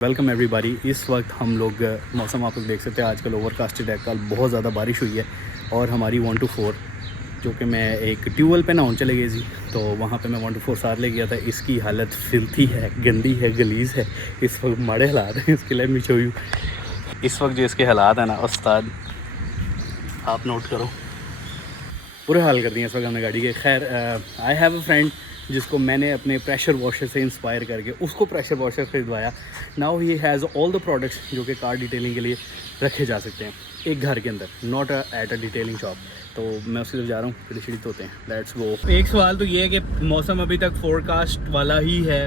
Welcome everybody. इस वक्त हम लोग मौसम आप लोग देख सकते हैं आजकल ओवरकास्टेड है। कल बहुत ज़्यादा बारिश हुई है और हमारी 1 to 4 जो कि मैं एक ट्यूबवेल पे नहाने चले गए थी, तो वहाँ पे मैं 1 to 4 साथ ले गया था। इसकी हालत फिल्थी है, गंदी है, गलीज़ है। इस वक्त माड़े हालात हैं इसके लिए। मैं शो यू इस वक्त जो इसके हालात हैं ना उस्ताद, आप नोट करो, बुरे हाल कर दिए इस वक्त हमने गाड़ी के। खैर आई हैव अ फ्रेंड जिसको मैंने अपने प्रेशर वॉशर से इंस्पायर करके उसको प्रेशर वॉशर ख़रीदवाया। Now he has all the products जो कि कार डिटेलिंग के लिए रखे जा सकते हैं एक घर के अंदर, not at a detailing shop. तो मैं उसकी तरफ जा रहा हूँ, फिर चिड़ित होते हैं। Let's go. एक सवाल तो ये है कि मौसम अभी तक फोरकास्ट वाला ही है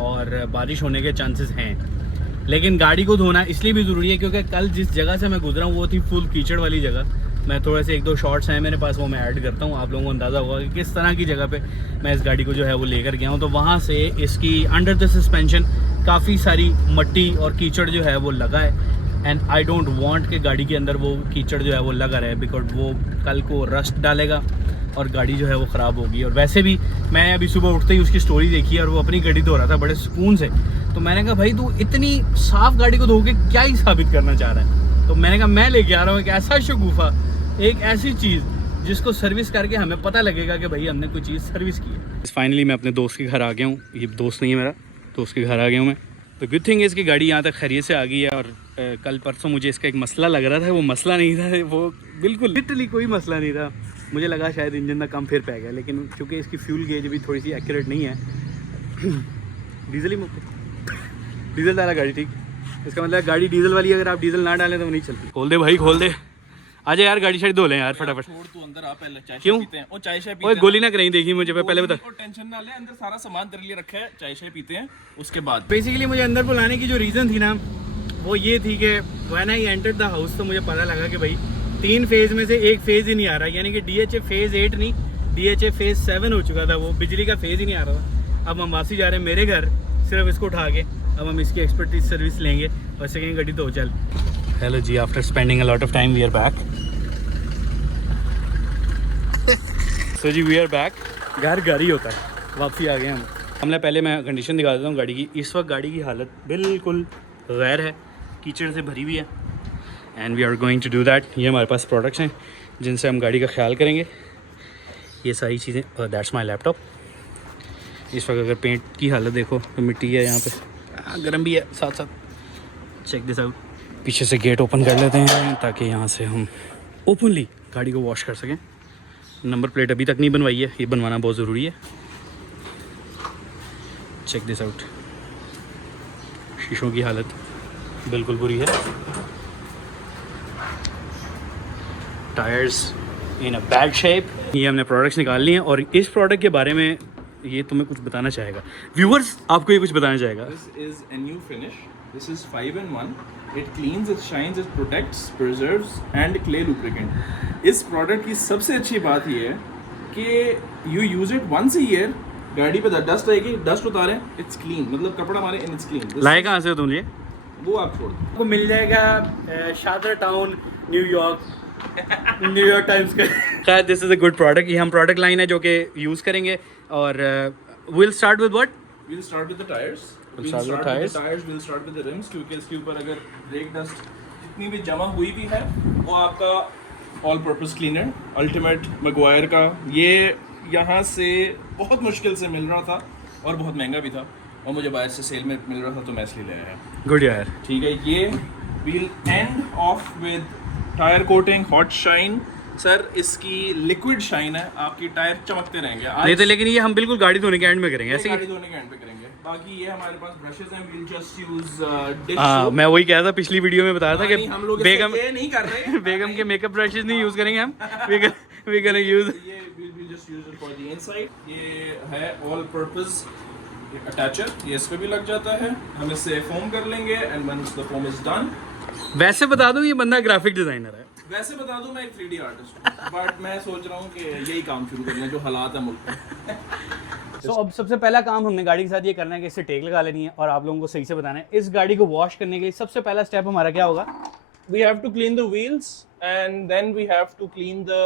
और बारिश होने के चांसेस हैं, लेकिन गाड़ी को धोना इसलिए भी ज़रूरी है क्योंकि कल जिस जगह से मैं गुजरा हूँ वो थी फुल कीचड़ वाली जगह। मैं थोड़े से 1-2 शॉट्स हैं मेरे पास, वो मैं ऐड करता हूँ, आप लोगों को अंदाज़ा होगा कि किस तरह की जगह पे मैं इस गाड़ी को जो है वो लेकर गया हूँ। तो वहाँ से इसकी अंडर द सस्पेंशन काफ़ी सारी मट्टी और कीचड़ जो है वो लगा है। एंड आई डोंट वांट कि गाड़ी के अंदर वो कीचड़ जो है वो लगा रहे, बिकॉज वो कल को रस्ट डालेगा और गाड़ी जो है वो ख़राब होगी। और वैसे भी मैं अभी सुबह उठते ही उसकी स्टोरी देखी और वो अपनी गाड़ी धो रहा था बड़े सुकून से। तो मैंने कहा भाई तू इतनी साफ़ गाड़ी को धो के क्या ही साबित करना चाह रहा है। तो मैंने कहा मैं लेके आ रहा हूँ एक ऐसा शगुफा, एक ऐसी चीज़ जिसको सर्विस करके हमें पता लगेगा कि भाई हमने कोई चीज़ सर्विस की है। फाइनली मैं अपने दोस्त के घर आ गया हूँ। ये दोस्त नहीं है मेरा, दोस्त के घर आ गया हूँ मैं। तो गुड थिंग है इसकी गाड़ी यहाँ तक खैरियत से आ गई है। और कल परसों मुझे इसका एक मसला लग रहा था, वो मसला नहीं था, वो बिल्कुल लिटरली कोई मसला नहीं था। मुझे लगा शायद इंजन का कम फिर पै गया, लेकिन चूँकि इसकी फ्यूल गेज भी थोड़ी सी एक्यूरेट नहीं है डीजल ही डीजल डाला गाड़ी, ठीक। इसका मतलब गाड़ी डीजल वाली, अगर आप डीजल ना डालें तो वो नहीं चलती। खोल दे भाई, खोल दे। आजा यार, गाड़ी शायद धो लें यार फटाफट। छोड़ तू अंदर आ, पहले चाय क्यों पीते हैं। ओ चाय पीते ओए हैं। गोली ना करें, देखी मुझे पहले बता। और टेंशन ना ले, अंदर सारा सामान तेरे लिए रखा है, चाय पीते हैं उसके बाद। बेसिकली मुझे अंदर बुलाने की जो रीज़न थी ना वो ये थी कि when I entered the house तो मुझे पता लगा कि भाई 3 फेज़ में से एक फेज़ ही नहीं आ रहा, यानी कि DHA फेज़ 8 नहीं, DHA फेज़ 7 हो चुका था, वो बिजली का फेज़ ही नहीं आ रहा था। अब हम वापसी जा रहे हैं मेरे घर सिर्फ इसको उठा के। अब हम इसकी एक्सपर्टीज सर्विस लेंगे और सेकेंड गाड़ी तो चल। Hello ji, after spending a lot of time we are back. So ji we are back. घर ही होता है, वापसी आ गए हम। हमने पहले मैं कंडीशन दिखा देता हूँ गाड़ी की। इस वक्त गाड़ी की हालत बिल्कुल गैर है, कीचड़ से भरी हुई है। And we are going to do that. ये हमारे पास प्रोडक्ट्स हैं जिनसे हम गाड़ी का ख्याल करेंगे, ये सारी चीज़ें। और दैट्स माई लैपटॉप। इस वक्त अगर पेंट की हालत देखो तो मिट्टी है यहाँ पे, गर्म भी है साथ साथ। Check this out. पीछे से गेट ओपन कर लेते हैं ताकि यहाँ से हम ओपनली गाड़ी को वॉश कर सकें। नंबर प्लेट अभी तक नहीं बनवाई है, ये बनवाना बहुत ज़रूरी है। Check this out. शीशों की हालत बिल्कुल बुरी है। Tyres in a bad shape. ये हमने प्रोडक्ट्स निकाल लिए हैं और इस प्रोडक्ट के बारे में ये तुम्हें कुछ बताना चाहेगा, व्यूअर्स आपको ये कुछ बताना चाहेगा। This is a new finish. This is 5 in 1. It cleans, it shines, it protects, preserves and clay lubricant. इस प्रोडक्ट की सबसे अच्छी बात ये है कि you use it once a year. गाड़ी पे डस्ट आएगी, डस्ट उतारें, it's clean, मतलब कपड़ा मारे and it's clean. लाए कहाँ से हो तुम ये? वो आप छोड़ दो। आपको मिल जाएगा शादर टाउन, न्यूयॉर्क टाइम्स का। खैर this is a good product. ये हम प्रोडक्ट लाइन है जो कि यूज़ करेंगे। और will start with what? We'll start with the tires. We'll start with tires. We'll start with the rims, क्योंकि इसके ऊपर अगर ब्रेक डस्ट जितनी भी जमा हुई भी है वो आपका all purpose cleaner ultimate Maguire का, ये यहाँ से बहुत मुश्किल से मिल रहा था और बहुत महंगा भी था, और मुझे बाहर से सेल में मिल रहा था तो मैं इसलिए ले आया। गुड यार, ठीक है। ये wheel and off with tyre coating hot shine. Sir इसकी लिक्विड शाइन है, आपकी टायर चमकते रहेंगे। नहीं तो लेकिन ये हम बिल्कुल गाड़ी धोने के एंड में करेंगे ऐसे। गाड़ी धोने के एंड पे करेंगे। बाकी ये हमारे पास ब्रशेस हैं, वील जस्ट यूज डिश। मैं वही कह रहा था, पिछली वीडियो में बताया था कि हम लोग बेगम ये नहीं कर रहे बेगम के मेकअप ब्रशेस नहीं यूज़ करेंगे हम। वी गोना यूज ये wheel just use it for the inside. ये है ऑल पर्पस अटैचर, ये इस पे भी लग जाता है। हम इससे फोम कर लेंगे and when the foam is done. वैसे बता दूं ये बंदा ग्राफिक डिजाइनर है। वैसे बता दूं मैं एक 3D आर्टिस्ट हूं, बट मैं सोच रहा हूं कि यही काम शुरू कर लें जो हालात है मुल्क में। तो अब सबसे पहला काम हमने गाड़ी के साथ ये करना है कि इससे टेक लगा लेनी है और आप लोगों को सही से बताना है। इस गाड़ी को वॉश करने के लिए सबसे पहला स्टेप हमारा क्या होगा? We have to clean the wheels and then we have to clean the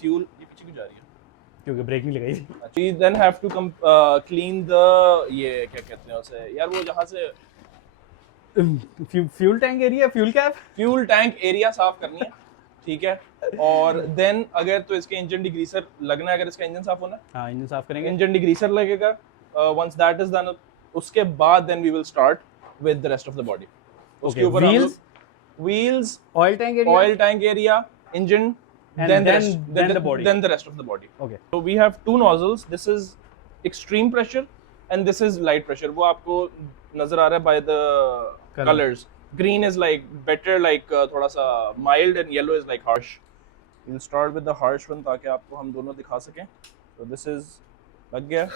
fuel. ये पीछे क्यों जा रही है? क्योंकि ब्रेक नहीं लगाई थी। We then have to clean the ये क्या कहते हैं उसे यार, वो जहाँ से fuel tank area, fuel cap, fuel tank area साफ करनी है, ठीक है। और देन अगर तो इसके इंजन डिग्रीसर लगना है, अगर इसका इंजन साफ होना है, हाँ इंजन साफ करेंगे। इंजन डिग्रीसर लगेगा। वंस दैट इज डन, उसके बाद then we will start with the rest of the body. उसके ऊपर wheels, oil tank area, oil tank area, engine, And then then the body. then the rest of the body. Okay. So we have two nozzles. This is extreme pressure and this is light pressure. वो आपको नजर आ रहा है by the colors. Green is like better, like थोड़ा सा mild, and yellow is like harsh. We'll start with the harsh one ताकि आपको हम दोनों दिखा सकें. So this is लग गया.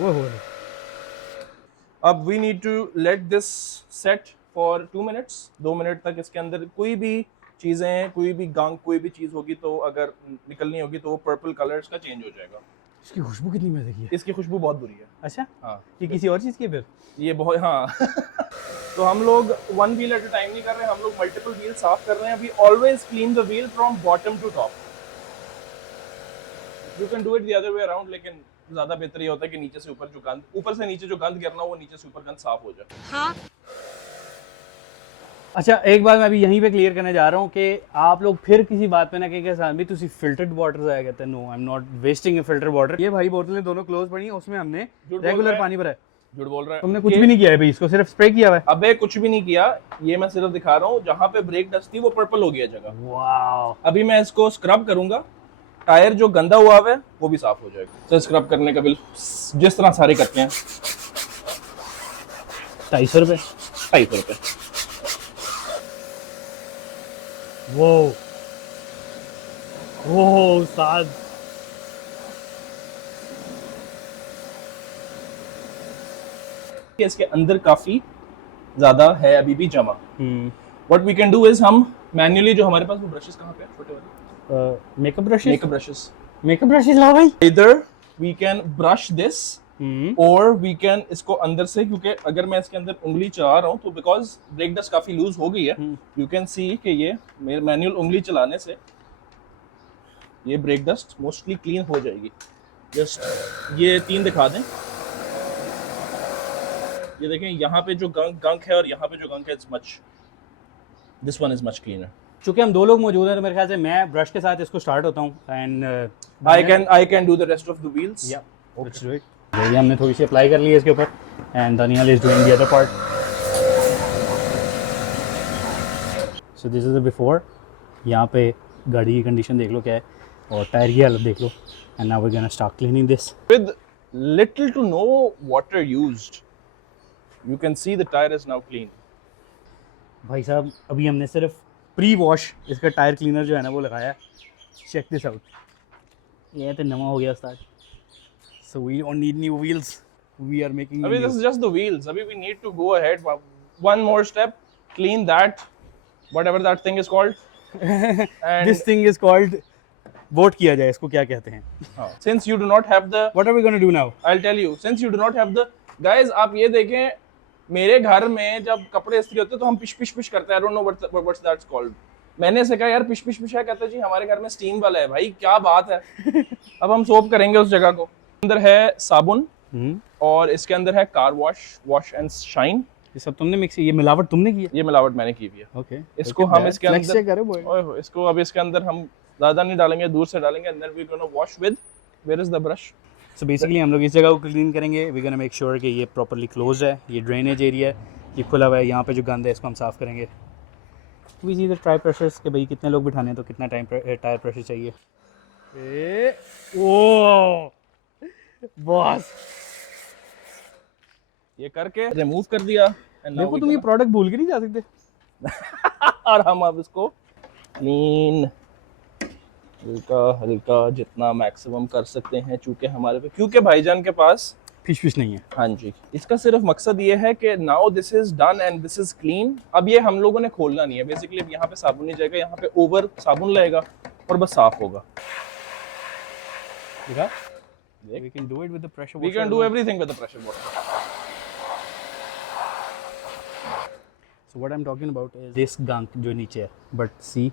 वो अब we need to let this set for 2 minutes. 2 minute तक इसके अंदर कोई भी चीजें, कोई भी गंग, कोई भी चीज होगी तो अगर निकलनी होगी तो वो पर्पल कलर्स का चेंज हो जाएगा। इसकी खुशबू कितनी मजे की है। इसकी खुशबू बहुत बुरी है। अच्छा, हाँ, ये किसी और चीज की है फिर? ये बहुत, हाँ तो हम लोग one wheel at a time नहीं कर रहे हैं, हम लोग मल्टीपल व्हील साफ कर रहे हैं। We always clean the wheel from bottom to top. You can do it the other way around, लेकिन ज्यादा बेहतर ये होता है कि नीचे से ऊपर जो गंद, ऊपर से नीचे जो गंद गिरना, वो नीचे से ऊपर गंद साफ हो जाए। हाँ। अच्छा, एक बात मैं अभी यहीं पे क्लियर करने जा रहा हूँ कि आप लोग फिर किसी बात पे ना कहें कि साहब भी तुसी फिल्टर्ड वाटर जाया कहते हैं। No, I am not wasting a filter water. ये भाई बोतलें दोनों क्लोज पड़ी हैं, उसमें हमने रेगुलर पानी भरा है। झूठ बोल रहा है, तुमने कुछ भी नहीं किया है भाई, इसको सिर्फ स्प्रे किया हुआ है। अबे कुछ भी नहीं किया, ये मैं सिर्फ दिखा रहा हूँ। जहाँ पे ब्रेक डस्ट थी वो पर्पल हो गया जगह। वाओ। अभी मैं इसको स्क्रब करूंगा, टायर जो गंदा हुआ है वो भी साफ हो जाएगा। तो स्क्रब करने का बिल जिस तरह सारे करते हैं। 250 रुपये। 250 रुपये। वो उस्ताद, इसके अंदर काफी ज्यादा है अभी भी जमा। What we can do is हम मैन्युअली, जो हमारे पास वो ब्रशेस कहाँ पे है, छोटे वाले मेकअप ब्रशेस, मेकअप ब्रशेस लाओ भाई। इधर वी कैन ब्रश दिस और वी कैन इसको अंदर से, क्योंकि अगर मैं इसके अंदर उंगली चला रहा हूँ तो बिकॉज ब्रेक डस्ट काफी लूज हो गई है, यू कैन सी कि ये मेरे मैनुअल उंगली चलाने से ये ब्रेक डस्ट मोस्टली क्लीन हो जाएगी। जस्ट ये 3 दिखा दें। ये देखें, यहाँ पे जो गंक है और यहाँ पे जो गंक है, it's much, this one is much cleaner. चूंकि हम 2 लोग मौजूद हैं तो मेरे ख्याल से मैं ब्रश के साथ इसको स्टार्ट होता हूँ and I can do the rest of the wheels. या लेट्स डू इट। ये हमने थोड़ी सी अप्लाई कर ली है इसके ऊपर and Daniyal is doing the other part. So this is the before. यहाँ पे गाड़ी की कंडीशन देख लो क्या है और टायर की हालत देख लो। And now we gonna start cleaning this with little to no water used. You can see the tyre is now clean. भाई साहब, अभी हमने सिर्फ प्री वॉश इसका टायर क्लीनर जो है ना वो लगाया है। चेक दिस आउट, ये तो नवा हो गया उस्ताद। So we don't need new wheels. We are making I mean, this is just the wheels. Abhi we need to go ahead one more step, clean that, whatever that thing is called. And this thing is called, vote किया जाए इसको क्या कहते हैं। Since you do not have the, What are we going to do now? I'll tell you. Since you do not have the, guys, आप ये देखें, मेरे घर में जब कपड़े इस्त्री होते हैं तो हम पिश पिश पिश करते हैं। I don't know what's that's called. मैंने से कहा यार पिश पिश पिश है, कहता जी हमारे घर में स्टीम वाला है। भाई क्या बात है। अब हम सोप करेंगे उस जगह को। अंदर है साबुन और इसके अंदर है कार वॉश एंड शाइन। ये सब तुमने मिक्स, ये मिलावट तुमने की है? ये मिलावट मैंने की हुई है। ओके, इसको हम इसके अंदर, ओए इसको अब इसके अंदर हम ज्यादा नहीं डालेंगे, दूर से डालेंगे। अंदर we gonna wash with, where is the brush. So basically हम लोग इस जगह को क्लीन करेंगे। वी गोना मेक श्योर कि ये प्रॉपर्ली क्लोज्ड है, ये ड्रेनेज एरिया है, ये खुला हुआ है। यहाँ पे जो गंद है इसको हम साफ करेंगे। We see the tyre pressures के भाई कितने लोग बिठाने हैं तो कितना टायर प्रेशर चाहिए। ओ बॉस, ये करके रिमूव कर दिया। देखो तुम ये प्रोडक्ट भूल के नहीं जा सकते। और हम अब इसको क्लीन हल्का हल्का जितना मैक्सिमम कर सकते हैं, चूंकि हमारे पे, क्योंकि भाईजान के पास फिश नहीं है। हाँ जी, इसका सिर्फ मकसद ये है कि now this is done and this is clean. अब ये हम लोगों ने खोलना नहीं है। बेसिकली अब यहाँ पे साबुन नहीं जाएगा, यहाँ पे ओवर साबुन लगेगा और बस साफ होगा। देखा? We can do it with the pressure washer. We can do everything with the pressure washer. So what I'm talking about is this gunk जो नीचे है, but see,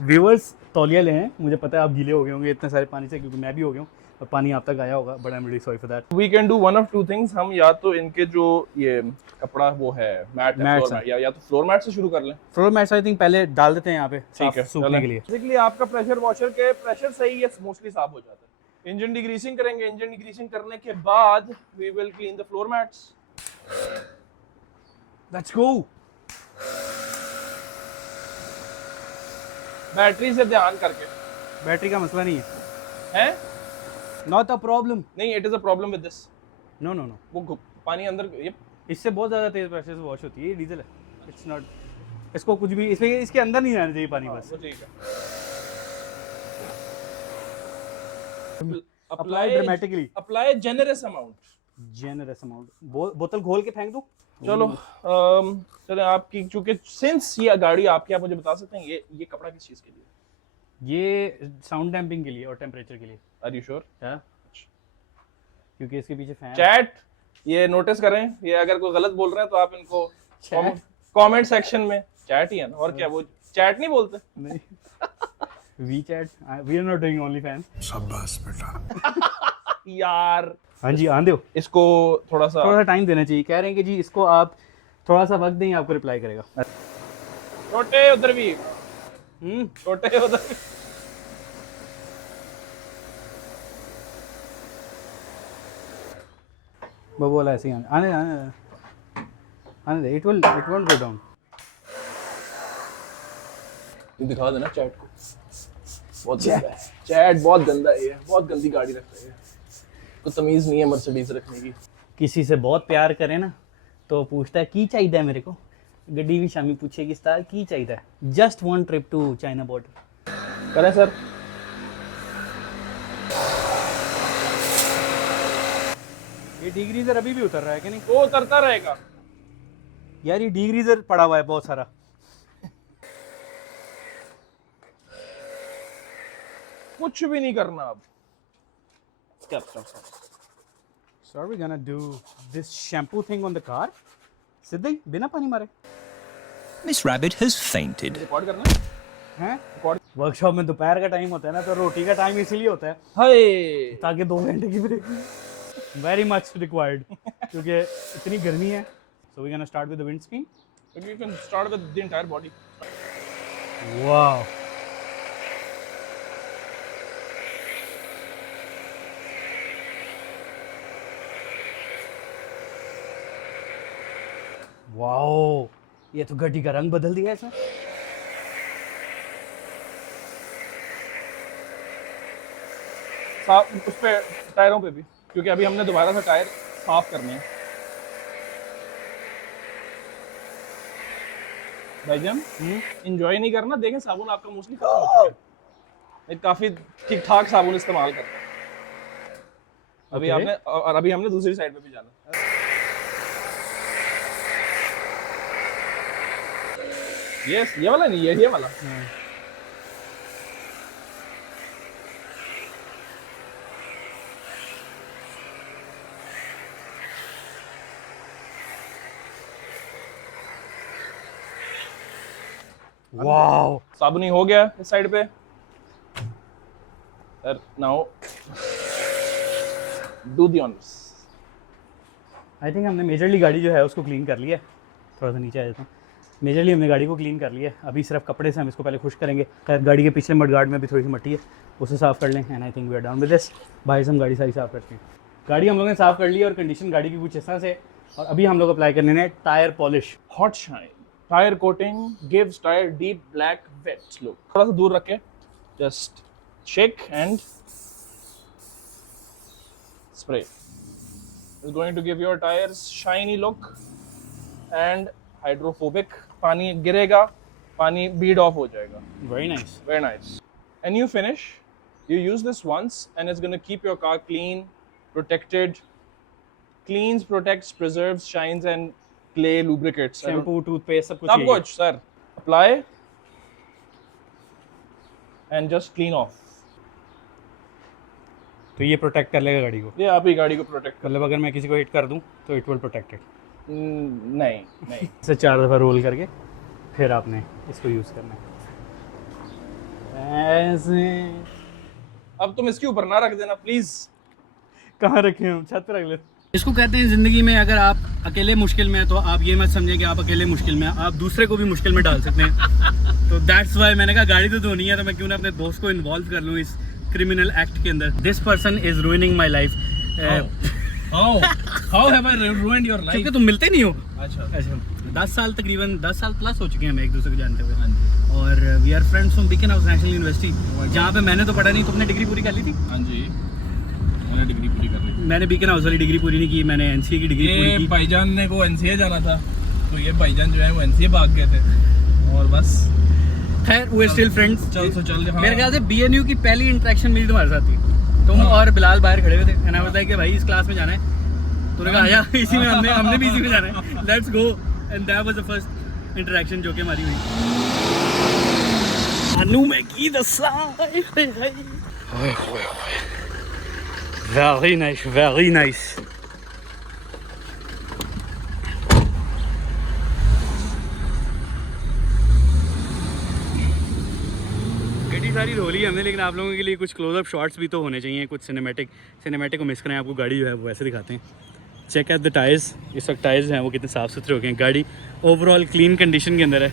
व्यूअर्स तौलिया ले हैं, मुझे पता है आप गीले हो गए होंगे इतने सारे पानी से, क्योंकि मैं भी हो गया हूँ और पानी आप तक आया होगा, but I am really sorry for that. We can do one of two things, हम या तो इनके जो ये कपड़ा वो है मैट है, Mats फ्लोर मैट, या तो फ्लोर मैट से शुरू कर लें। फ्लोर मैट्स आई थिंक पहले डाल देते हैं यहाँ पे ठीक है, सूखने के लिए। बेसिकली आपका प्रेशर वॉशर के प्रेशर से ही ये मोस्टली साफ हो जाता है। इंजन डिग्रीसिंग करेंगे, इंजन डिग्रीसिंग करने के बाद we will clean the floor mats. Let's go. Battery से ध्यान करके। बैटरी का मसला नहीं है, हैं? Not a problem. नहीं, it is a problem with this. No no no, वो पानी अंदर ये इससे बहुत ज़्यादा तेज़ प्रेशर से वॉश होती है, ये डीजल है, इट्स नॉट, इसको कुछ भी इसमें इसके अंदर नहीं आना चाहिए पानी बस। वो ठीक है। Apply dramatically, apply generous amount. Generous amount. बोतल खोल के फेंक दूं? चलो चलो आपकी, चूंकि सिंस ये गाड़ी आपकी, आप मुझे बता सकते हैं ये कपड़ा किस चीज के लिए? ये साउंड डैम्पिंग के लिए और टेम्परेचर के लिए। Are you sure? हाँ, क्योंकि इसके पीछे फैन। चैट ये नोटिस करें, ये अगर कोई गलत बोल रहे हैं तो आप इनको कमेंट सेक्शन में, चैट ही है ना, और क्या वो चैट नहीं बोलते? नहीं we chat, we are not doing only fan. शाबाश बेटा। यार हाँ जी, आन दो इसको थोड़ा सा टाइम देना चाहिए। कह रहे हैं कि जी इसको आप थोड़ा सा वक्त दें, आपको रिप्लाई करेगा। छोटे उधर भी, छोटे उधर भी। वो बोला ऐसे ही आने आने दे, इट वोंट गो डाउन। दिखा देना चैट को, बहुत गंदा है चैट, बहुत गंदा है ये, बहुत गंदी गाड़ी रखता है, को तमीज नहीं है मर्सिडीज रखने की। किसी से बहुत प्यार करे ना तो पूछता है की चाहिए मेरे को, गड्डी भी शामी पूछेगी स्टार की चाहिए, just one trip to China border. करें सर? ये डीग्रीजर अभी भी उतर रहा है कि नहीं? वो उतरता रहेगा यार, ये डीग्रीजर पड़ा हुआ है बहुत सारा। कुछ भी नहीं करना अब। Stop. So are we gonna do this shampoo thing on the car? सीधे ही बिना पानी मारे। Miss Rabbit has fainted. Record करना हैं? रिकॉर्ड। वर्कशॉप में दोपहर का टाइम होता है ना, तो रोटी का टाइम इसीलिए होता है हाय, ताकि 2 घंटे की ब्रेक वेरी मच रिक्वायर्ड, क्योंकि इतनी गर्मी है। So we're gonna start with the windscreen. you can start with the entire body. Wow. Wow, ये तो गड्डी का रंग बदल दिया इसने। उस पे टायरों पे भी, क्योंकि अभी हमने दोबारा से टायर साफ करने हैं। भाईजान एंजॉय नहीं करना, देखें साबुन आपका मोस्टली खत्म हो चुका है, काफी ठीक ठाक साबुन इस्तेमाल करते हैं अभी Okay. आपने, और अभी हमने दूसरी साइड पे भी जाना। यस, ये वाला नहीं, ये वाला। वाओ, साबुनी हो गया इस साइड पे। Now do the honours. I think हमने मेजरली गाड़ी जो है उसको क्लीन कर लिया है। थोड़ा सा नीचे आ जाता हूँ। मेजरली हमने गाड़ी को क्लीन कर लिया है। अभी सिर्फ कपड़े से हम इसको पहले खुश करेंगे। खैर, गाड़ी के पिछले मडगार्ड में भी थोड़ी सी मट्टी है, उसे साफ़ कर लें। And I think we are down with this. भाई से हम गाड़ी सारी साफ़ करते हैं। गाड़ी हम लोगों ने साफ़ कर ली और कंडीशन गाड़ी की कुछ इस तरह से। और अभी हम लोग अप्लाई करने हैं tyre polish. Hot shine tyre coating gives tyre deep black wet look. थोड़ा सा दूर रखें, just shake and spray is going to give your tires shiny look and hydrophobic. पानी गिरेगा, पानी bead off हो जाएगा। Very nice. Very nice. And you finish, you use this once and it's going to keep your car clean, protected, cleans, protects, preserves, shines and clay lubricates. Shampoo, toothpaste, सब कुछ सब यही है। कुछ sir. Apply and just clean off. तो ये protect कर लेगा गाड़ी को। ये आप ही गाड़ी को प्रोटेक्ट कर। मतलब अगर मैं किसी को हिट कर दूं तो इट विल प्रोटेक्ट इट। नहीं नहीं इसे 4 दफ़ा रोल करके फिर आपने इसको यूज़ करना है ऐसे। अब तुम इसके ऊपर ना रख देना प्लीज। कहाँ रखे हम? छत पर रख ले। इसको कहते हैं ज़िंदगी में अगर आप अकेले मुश्किल में हैं तो आप ये मत समझें कि आप अकेले मुश्किल में हैं, आप दूसरे को भी मुश्किल में डाल सकते हैं। तो दैट्स वाई मैंने कहा गाड़ी तो धोनी है तो मैं क्यों ना अपने दोस्त को इन्वॉल्व कर लूँ इस क्रिमिनल एक्ट के अंदर। This person is ruining my life. How have I ruined your life? क्योंकि तुम मिलते नहीं हो। अच्छा 10 साल तकरीबन 10 साल प्लस हो चुके हैं हमें एक दूसरे को जानते हुए, और we are friends from Beaconhouse National University, जहाँ पे मैंने तो पढ़ा नहीं। तुमने डिग्री पूरी कर ली थी? हाँ जी, मैंने डिग्री पूरी कर ली। मैंने बीकन हाउस वाली डिग्री पूरी नहीं की, मैंने एनसीए की डिग्री पूरी की। भाईजान ने को एनसीए जाना था तो ये भाईजान जो है वो एनसीए भाग गए थे और बस। खैर वी आर स्टिल फ्रेंड्स। चल हाँ। मेरे ख्याल से बीएनयू की पहली इंटरेक्शन मेरी तुम्हारे साथ थी। तुम और बिलाल बाहर खड़े हुए थे एंड आई वाज लाइक कि भाई इस क्लास में जाना है। तूने कहा आया इसी में, हमने भी इसी में जाना है, let's go. And that was the first interaction जो कि हमारी हुई। अनु में की दसा वेरी नाइस, वेरी नाइस। गड्डी सारी धो ली हमने, लेकिन आप लोगों के लिए कुछ क्लोजअप शॉट्स भी तो होने चाहिए, कुछ सिनेमैटिक को मिस करें। आपको गाड़ी जो है वो वैसे दिखाते हैं। Check out the tyres. इस वक्त टायर्स हैं वो कितने साफ़ सुथरे हो गए हैं। गाड़ी ओवरऑल क्लीन कंडीशन के अंदर है।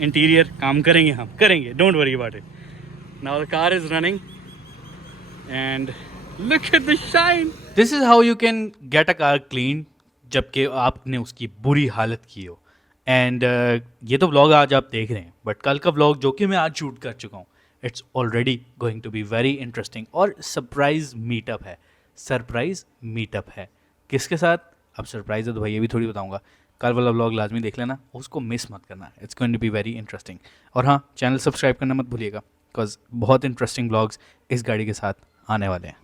इंटीरियर काम करेंगे, हम करेंगे, don't worry about it. Now the car is running and look at the shine. This is how you can get a car clean जबकि आपने उसकी बुरी हालत की हो। एंड ये तो व्लॉग आज आप देख रहे हैं, बट कल का व्लॉग जो कि मैं आज शूट कर चुका हूँ, it's already going to be very interesting. और सरप्राइज मीटअप है, सरप्राइज मीटअप है। किसके साथ? अब सरप्राइज है तो भाई ये भी थोड़ी बताऊंगा। कल वाला व्लॉग लाजमी देख लेना, उसको मिस मत करना। It's going to be very interesting. और हाँ, चैनल सब्सक्राइब करना मत भूलिएगा बिकॉज बहुत इंटरेस्टिंग व्लॉग्स इस गाड़ी के साथ आने वाले हैं।